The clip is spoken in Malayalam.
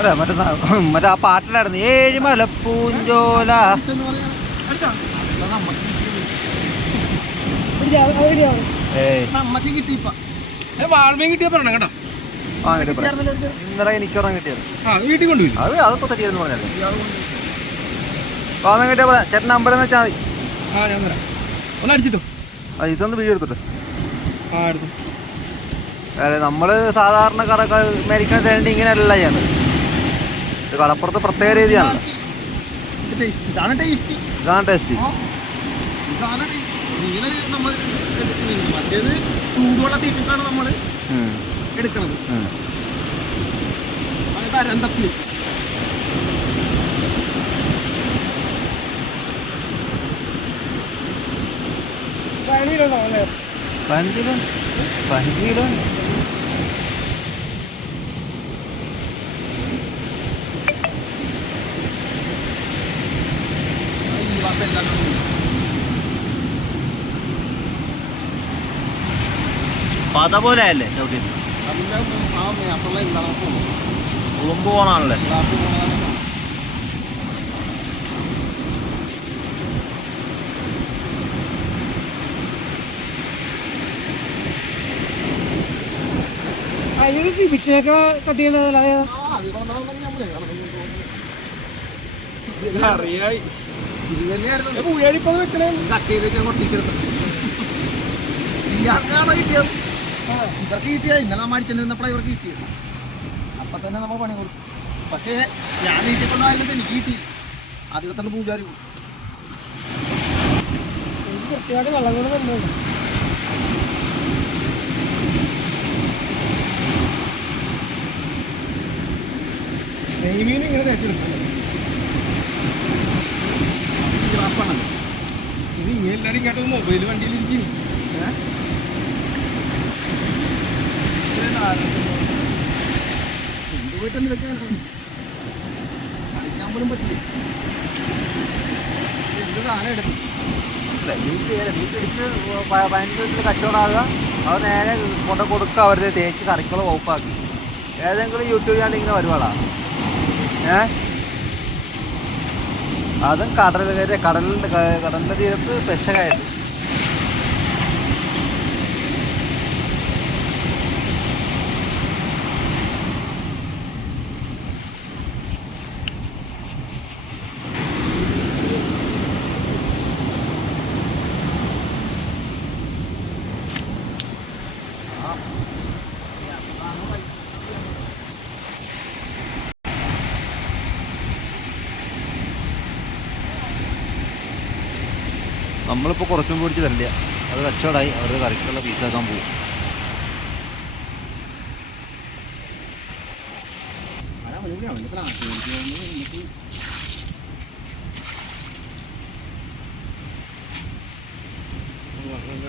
അല്ല മറ്റേ ആ പാട്ടിലായിരുന്നു ഏഴിമല പൂഞ്ചോല. ഇന്നലെ എനിക്കൊരെണ്ണം കിട്ടിയത് അത് അതൊക്കെ തെറ്റിയെന്ന് പറഞ്ഞല്ലേ. വാമൻ കിട്ടിയ പോലെ ചേട്ടൻ നമ്പർ എന്ന് വെച്ചാൽ മതി. ഇതൊന്ന് വീഡിയോ എടുത്തിട്ട് അതെ. നമ്മള് സാധാരണ മേടിക്കുന്ന തേണ്ടി ഇങ്ങനെയല്ല ചെയ്യുന്നത്. ഇത് കടപ്പുറത്ത് പ്രത്യേക രീതിയാണ്. ഇതാണ് ടേസ്റ്റ്. ചൂടുവെള്ള തീറ്റിട്ടാണ് നമ്മൾ എടുക്കുന്നത്. തരന്തപ്പിൽ പത പോലെ അല്ലേ ചവിട്ടി ഉളുമ്പ് പോണാണല്ലേ. ബിച്ചിനൊക്കെ കട്ട് ചെയ്യണതല്ല അറിയായി. ഇവർക്ക് കിട്ടിയത് ഇന്നലെ നമ്മൾ അടിച്ചിരുന്നപ്പോഴാണ് ഇവർക്ക് കിട്ടിയത്. അപ്പൊ തന്നെ നമ്മൾ പണി കൊടുക്കും. പക്ഷേ ഞാൻ വീട്ടിൽ കൊണ്ടായിട്ട് എനിക്ക് കിട്ടി. ആദ്യത്തെ പൂജാരി കൃത്യമായിട്ട് വെള്ളം കൂടെ തന്നെയുണ്ട്. നെയ്മീൻ ഇങ്ങനെ തേച്ചെടുക്കണം. ഇത് ഇങ്ങനെ എല്ലാവരും കേട്ടത് മൊബൈൽ വണ്ടിയിലിരിക്കും. കൊണ്ടുപോയിട്ടൊന്നും ഇതൊക്കെ കളിക്കാൻ പോലും പറ്റില്ല. എന്ത് സാധനം എടുക്കും വീട്ടിലിട്ട് ഭയങ്കര കച്ചവടമാകുക. അത് നേരെ കൊണ്ട് കൊടുക്കുക. അവരുടെ തേച്ച് കറിക്കുള്ള വകുപ്പാക്കി ഏതെങ്കിലും യൂട്യൂബ് ചാനൽ ഇങ്ങനെ വരുവാടാ. അതും കടലിൻ്റെ തീരത്ത് പെശകായിട്ട്. നമ്മളിപ്പോൾ കുറച്ചും പിടിച്ച് തരില്ല. അത് കച്ചവടമായി. അവരുടെ കറിക്കുള്ള പീസാക്കാൻ പോകും.